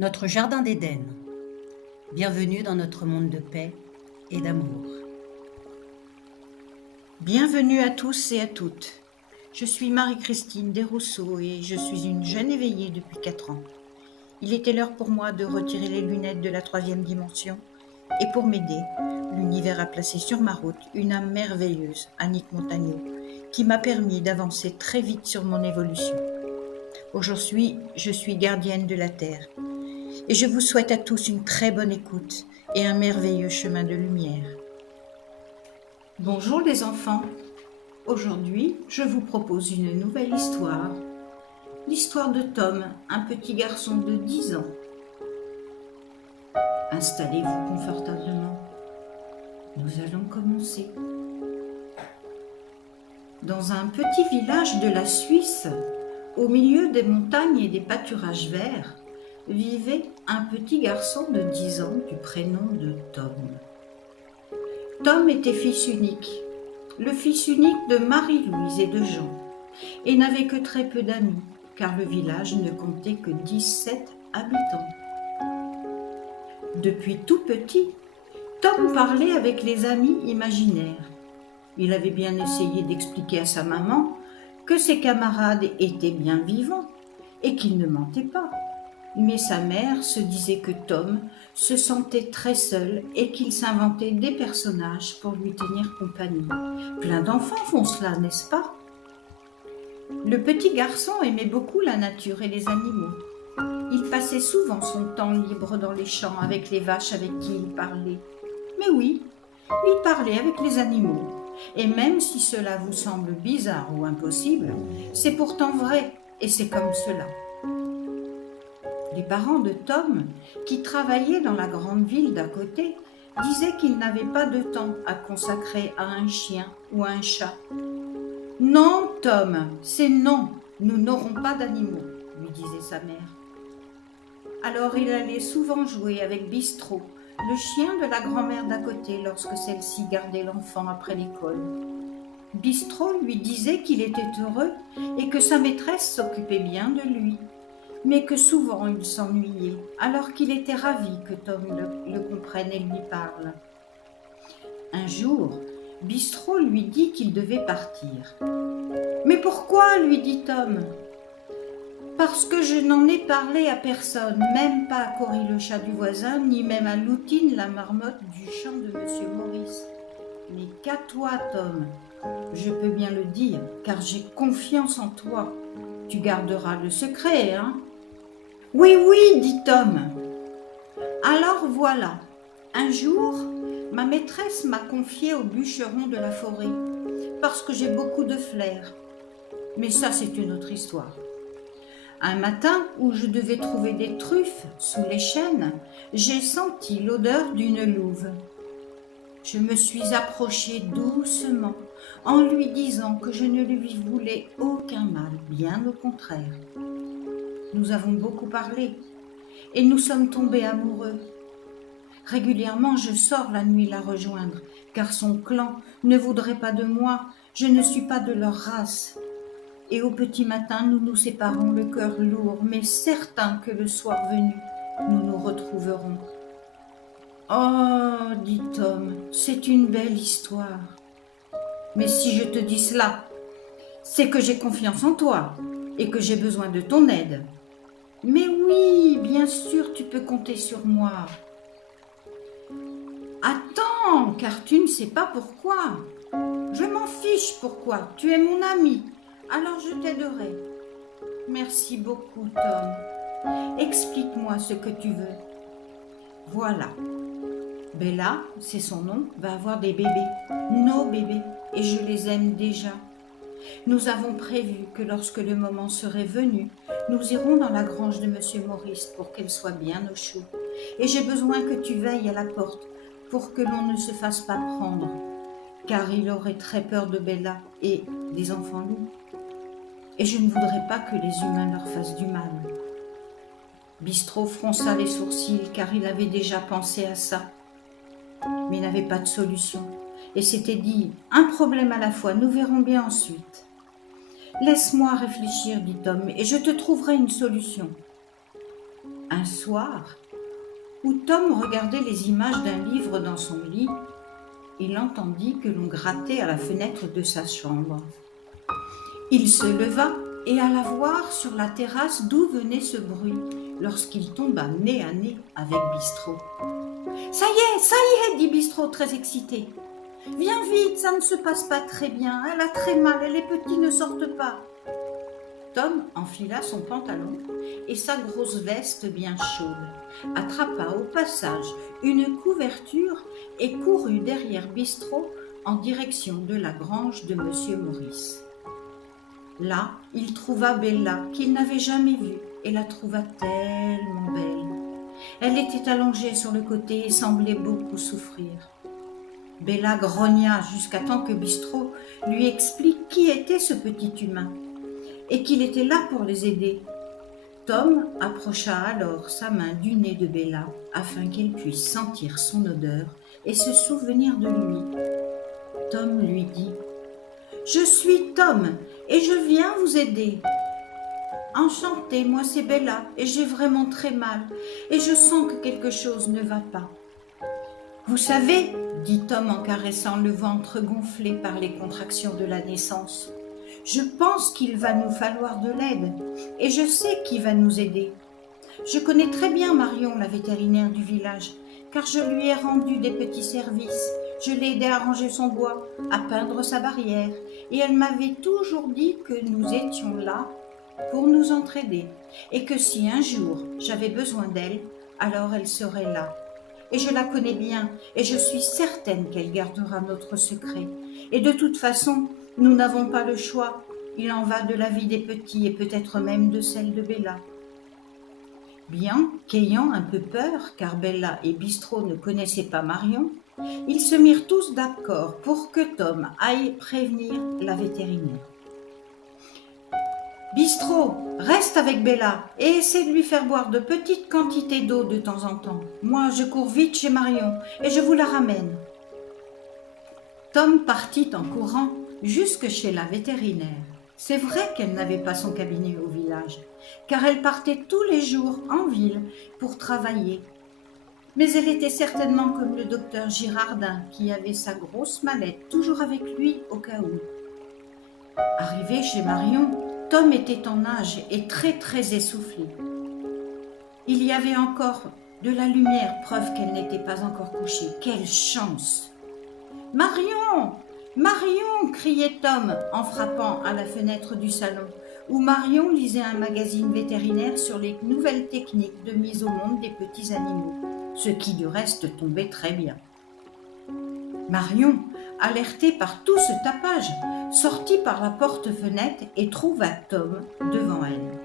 Notre jardin d'Éden. Bienvenue dans notre monde de paix et d'amour. Bienvenue à tous et à toutes. Je suis Marie-Christine Desrousseaux et je suis une jeune éveillée depuis 4 ans. Il était l'heure pour moi de retirer les lunettes de la 3e dimension et pour m'aider, l'univers a placé sur ma route une âme merveilleuse, Annick Montagneau, qui m'a permis d'avancer très vite sur mon évolution. Aujourd'hui, je suis gardienne de la Terre et je vous souhaite à tous une très bonne écoute et un merveilleux chemin de lumière. Bonjour les enfants. Aujourd'hui, je vous propose une nouvelle histoire. L'histoire de Tom, un petit garçon de 10 ans. Installez-vous confortablement. Nous allons commencer. Dans un petit village de la Suisse, au milieu des montagnes et des pâturages verts, vivait un petit garçon de 10 ans du prénom de Tom. Tom était fils unique, le fils unique de Marie-Louise et de Jean, et n'avait que très peu d'amis, car le village ne comptait que 17 habitants. Depuis tout petit, Tom parlait avec les amis imaginaires. Il avait bien essayé d'expliquer à sa maman que ses camarades étaient bien vivants et qu'ils ne mentaient pas. Mais sa mère se disait que Tom se sentait très seul et qu'il s'inventait des personnages pour lui tenir compagnie. Plein d'enfants font cela, n'est-ce pas? Le petit garçon aimait beaucoup la nature et les animaux. Il passait souvent son temps libre dans les champs avec les vaches avec qui il parlait. Mais oui, il parlait avec les animaux. Et même si cela vous semble bizarre ou impossible, c'est pourtant vrai et c'est comme cela. Les parents de Tom, qui travaillaient dans la grande ville d'à côté, disaient qu'ils n'avaient pas de temps à consacrer à un chien ou à un chat. « Non, Tom, c'est non, nous n'aurons pas d'animaux, » lui disait sa mère. Alors il allait souvent jouer avec Bistro, le chien de la grand-mère d'à côté, lorsque celle-ci gardait l'enfant après l'école. Bistro lui disait qu'il était heureux et que sa maîtresse s'occupait bien de lui, mais que souvent il s'ennuyait, alors qu'il était ravi que Tom le comprenne et lui parle. Un jour, Bistro lui dit qu'il devait partir. « Mais pourquoi ?» lui dit Tom. « Parce que je n'en ai parlé à personne, même pas à Cory le chat du voisin, ni même à Loutine la marmotte du champ de Monsieur Maurice. Mais qu'à toi, Tom, je peux bien le dire, car j'ai confiance en toi. Tu garderas le secret, hein ?» « Oui, oui, dit Tom. Alors voilà, un jour, ma maîtresse m'a confié au bûcheron de la forêt, parce que j'ai beaucoup de flair. Mais ça, c'est une autre histoire. Un matin où je devais trouver des truffes sous les chênes, j'ai senti l'odeur d'une louve. Je me suis approchée doucement en lui disant que je ne lui voulais aucun mal, bien au contraire. Nous avons beaucoup parlé et nous sommes tombés amoureux. Régulièrement, je sors la nuit la rejoindre, car son clan ne voudrait pas de moi, je ne suis pas de leur race. Et au petit matin, nous nous séparons le cœur lourd, mais certain que le soir venu, nous nous retrouverons. Oh, dit Tom, c'est une belle histoire. Mais si je te dis cela, c'est que j'ai confiance en toi et que j'ai besoin de ton aide. Mais oui, bien sûr, tu peux compter sur moi. Attends, car tu ne sais pas pourquoi. Je m'en fiche pourquoi, tu es mon ami, alors je t'aiderai. Merci beaucoup, Tom. Explique-moi ce que tu veux. Voilà. Bella, c'est son nom, va avoir des bébés, nos bébés, et je les aime déjà. Nous avons prévu que lorsque le moment serait venu, nous irons dans la grange de Monsieur Maurice pour qu'elle soit bien au chaud. Et j'ai besoin que tu veilles à la porte pour que l'on ne se fasse pas prendre, car il aurait très peur de Bella et des enfants loups. Et je ne voudrais pas que les humains leur fassent du mal. Bistro fronça les sourcils car il avait déjà pensé à ça, mais il n'avait pas de solution. Et s'était dit, un problème à la fois, nous verrons bien ensuite. Laisse-moi réfléchir, dit Tom, et je te trouverai une solution. Un soir, soir, où Tom regardait les images d'un livre dans son lit, il entendit que l'on grattait à la fenêtre de sa chambre. Il se leva et alla voir sur la terrasse d'où venait ce bruit lorsqu'il tomba nez à nez avec Bistro. « Ça y est, dit Bistro très excité. « Viens vite, ça ne se passe pas très bien, elle a très mal et les petits ne sortent pas. » Tom enfila son pantalon et sa grosse veste bien chaude, attrapa au passage une couverture et courut derrière Bistro en direction de la grange de Monsieur Maurice. Là, il trouva Bella, qu'il n'avait jamais vue, et la trouva tellement belle. Elle était allongée sur le côté et semblait beaucoup souffrir. Bella grogna jusqu'à temps que Bistro lui explique qui était ce petit humain et qu'il était là pour les aider. Tom approcha alors sa main du nez de Bella afin qu'elle puisse sentir son odeur et se souvenir de lui. Tom lui dit « Je suis Tom et je viens vous aider. »« Enchantée, moi c'est Bella et j'ai vraiment très mal et je sens que quelque chose ne va pas. »« Vous savez, dit Tom en caressant le ventre gonflé par les contractions de la naissance, je pense qu'il va nous falloir de l'aide et je sais qui va nous aider. Je connais très bien Marion, la vétérinaire du village, car je lui ai rendu des petits services. Je l'ai aidé à ranger son bois, à peindre sa barrière, et elle m'avait toujours dit que nous étions là pour nous entraider, et que si un jour j'avais besoin d'elle, alors elle serait là. Et je la connais bien, et je suis certaine qu'elle gardera notre secret. Et de toute façon, nous n'avons pas le choix. Il en va de la vie des petits, et peut-être même de celle de Bella. » Bien qu'ayant un peu peur, car Bella et Bistro ne connaissaient pas Marion, ils se mirent tous d'accord pour que Tom aille prévenir la vétérinaire. « Bistro, reste avec Bella et essaie de lui faire boire de petites quantités d'eau de temps en temps. Moi, je cours vite chez Marion et je vous la ramène. » Tom partit en courant jusque chez la vétérinaire. C'est vrai qu'elle n'avait pas son cabinet au village, car elle partait tous les jours en ville pour travailler. Mais elle était certainement comme le docteur Girardin, qui avait sa grosse mallette toujours avec lui au cas où. Arrivé chez Marion, Tom était en âge et très essoufflé. Il y avait encore de la lumière, preuve qu'elle n'était pas encore couchée. Quelle chance! « Marion! Marion !» criait Tom en frappant à la fenêtre du salon, où Marion lisait un magazine vétérinaire sur les nouvelles techniques de mise au monde des petits animaux, ce qui du reste tombait très bien. Marion, alertée par tout ce tapage, sortit par la porte-fenêtre et trouva Tom devant elle.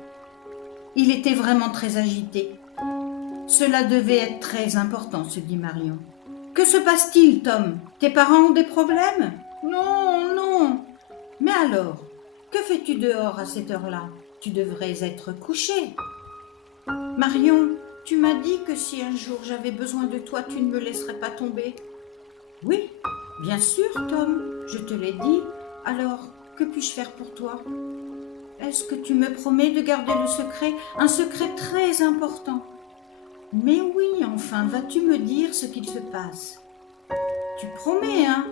Il était vraiment très agité. Cela devait être très important, se dit Marion. « Que se passe-t-il, Tom? Tes parents ont des problèmes? »« Non, non. »« Mais alors, que fais-tu dehors à cette heure-là? Tu devrais être couché. »« Marion, tu m'as dit que si un jour j'avais besoin de toi, tu ne me laisserais pas tomber. »« Oui, bien sûr, Tom, je te l'ai dit. Alors, que puis-je faire pour toi? Est-ce que tu me promets de garder le secret, un secret très important? » « Mais oui, enfin, vas-tu me dire ce qu'il se passe? »« Tu promets, hein? »«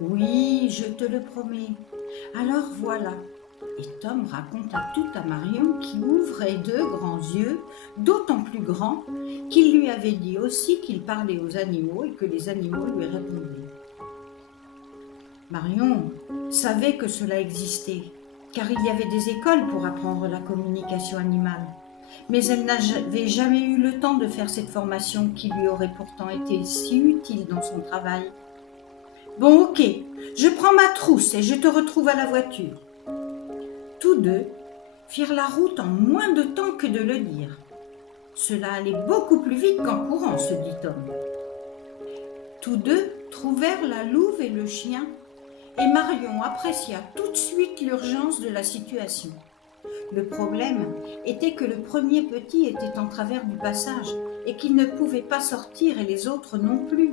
Oui, je te le promets. Alors voilà. » Et Tom raconta tout à Marion qui ouvrait de grands yeux, d'autant plus grands qu'il lui avait dit aussi qu'il parlait aux animaux et que les animaux lui répondaient. Marion savait que cela existait, car il y avait des écoles pour apprendre la communication animale. Mais elle n'avait jamais eu le temps de faire cette formation qui lui aurait pourtant été si utile dans son travail. « Bon, ok, je prends ma trousse et je te retrouve à la voiture. » Tous deux firent la route en moins de temps que de le dire. Cela allait beaucoup plus vite qu'en courant, se dit Tom. Tous deux trouvèrent la louve et le chien et Marion apprécia tout de suite l'urgence de la situation. Le problème était que le premier petit était en travers du passage et qu'il ne pouvait pas sortir et les autres non plus.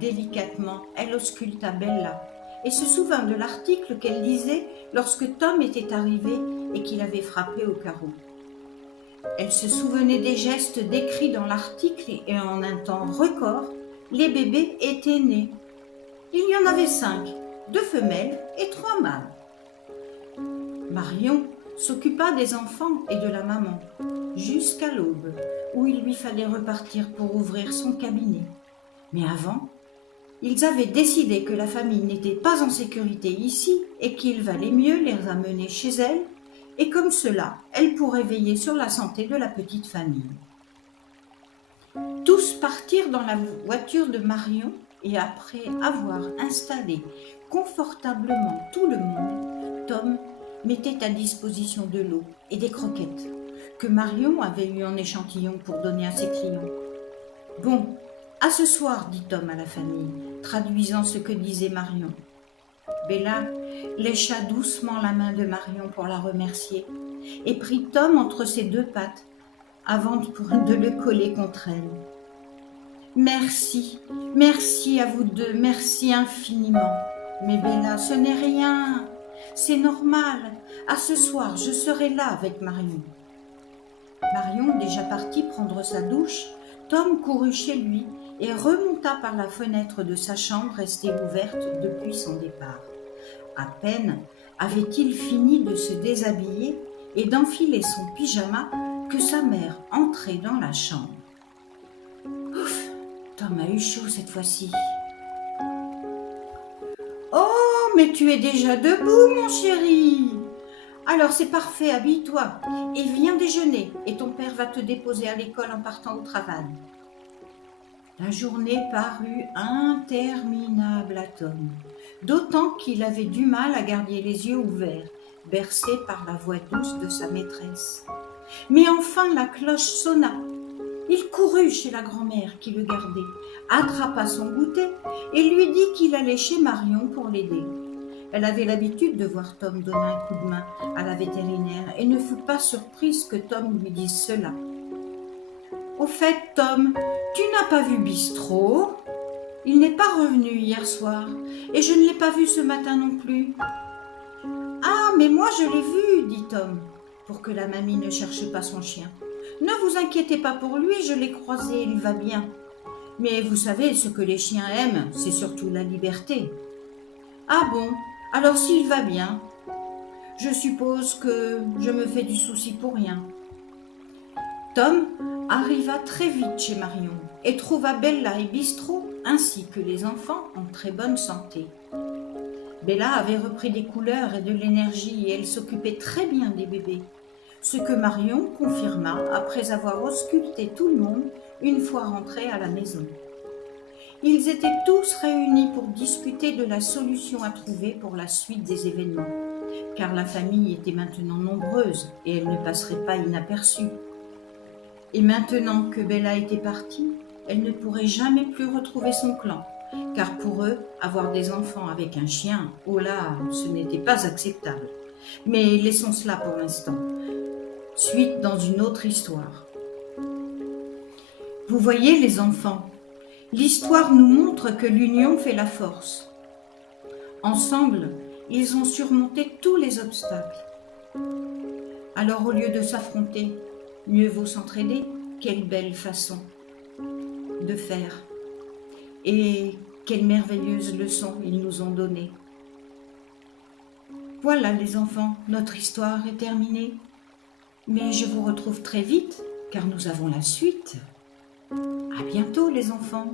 Délicatement, elle ausculta Bella et se souvint de l'article qu'elle lisait lorsque Tom était arrivé et qu'il avait frappé au carreau. Elle se souvenait des gestes décrits dans l'article et en un temps record, les bébés étaient nés. Il y en avait 5, 2 femelles et 3 mâles. Marion s'occupa des enfants et de la maman jusqu'à l'aube, où il lui fallait repartir pour ouvrir son cabinet. Mais avant, ils avaient décidé que la famille n'était pas en sécurité ici et qu'il valait mieux les ramener chez elle, et comme cela, elle pourrait veiller sur la santé de la petite famille. Tous partirent dans la voiture de Marion et après avoir installé confortablement tout le monde, Tom mettait à disposition de l'eau et des croquettes que Marion avait eu en échantillon pour donner à ses clients. « Bon, à ce soir, dit Tom à la famille, traduisant ce que disait Marion. Bella lécha doucement la main de Marion pour la remercier et prit Tom entre ses 2 pattes avant de le coller contre elle. « Merci, merci à vous deux, merci infiniment. Mais Bella, ce n'est rien, c'est normal. À ce soir, je serai là avec Marion. » Marion, déjà partie prendre sa douche, Tom courut chez lui et remonta par la fenêtre de sa chambre restée ouverte depuis son départ. À peine avait-il fini de se déshabiller et d'enfiler son pyjama que sa mère entrait dans la chambre. Ouf, Tom a eu chaud cette fois-ci. « Oh, mais tu es déjà debout, mon chéri ! Alors c'est parfait, habille-toi et viens déjeuner et ton père va te déposer à l'école en partant au travail. » La journée parut interminable à Tom, d'autant qu'il avait du mal à garder les yeux ouverts, bercé par la voix douce de sa maîtresse. Mais enfin la cloche sonna. Il courut chez la grand-mère qui le gardait, attrapa son goûter et lui dit qu'il allait chez Marion pour l'aider. Elle avait l'habitude de voir Tom donner un coup de main à la vétérinaire et ne fut pas surprise que Tom lui dise cela. « Au fait, Tom, tu n'as pas vu Bistro? Il n'est pas revenu hier soir et je ne l'ai pas vu ce matin non plus. »« Ah, mais moi je l'ai vu, dit Tom, pour que la mamie ne cherche pas son chien. Ne vous inquiétez pas pour lui, je l'ai croisé, il va bien. Mais vous savez, ce que les chiens aiment, c'est surtout la liberté. »« Ah bon, alors s'il va bien, je suppose que je me fais du souci pour rien. » Tom arriva très vite chez Marion et trouva Bella et Bistro ainsi que les enfants en très bonne santé. Bella avait repris des couleurs et de l'énergie et elle s'occupait très bien des bébés, ce que Marion confirma après avoir ausculté tout le monde une fois rentrés à la maison. Ils étaient tous réunis pour discuter de la solution à trouver pour la suite des événements, car la famille était maintenant nombreuse et elle ne passerait pas inaperçue. Et maintenant que Bella était partie, elle ne pourrait jamais plus retrouver son clan, car pour eux, avoir des enfants avec un chien, oh là, ce n'était pas acceptable. Mais laissons cela pour l'instant. Suite dans une autre histoire. Vous voyez les enfants, l'histoire nous montre que l'union fait la force. Ensemble, ils ont surmonté tous les obstacles. Alors au lieu de s'affronter, mieux vaut s'entraider. Quelle belle façon de faire. Et quelle merveilleuse leçon ils nous ont donnée. Voilà les enfants, notre histoire est terminée. Mais je vous retrouve très vite, car nous avons la suite. À bientôt les enfants.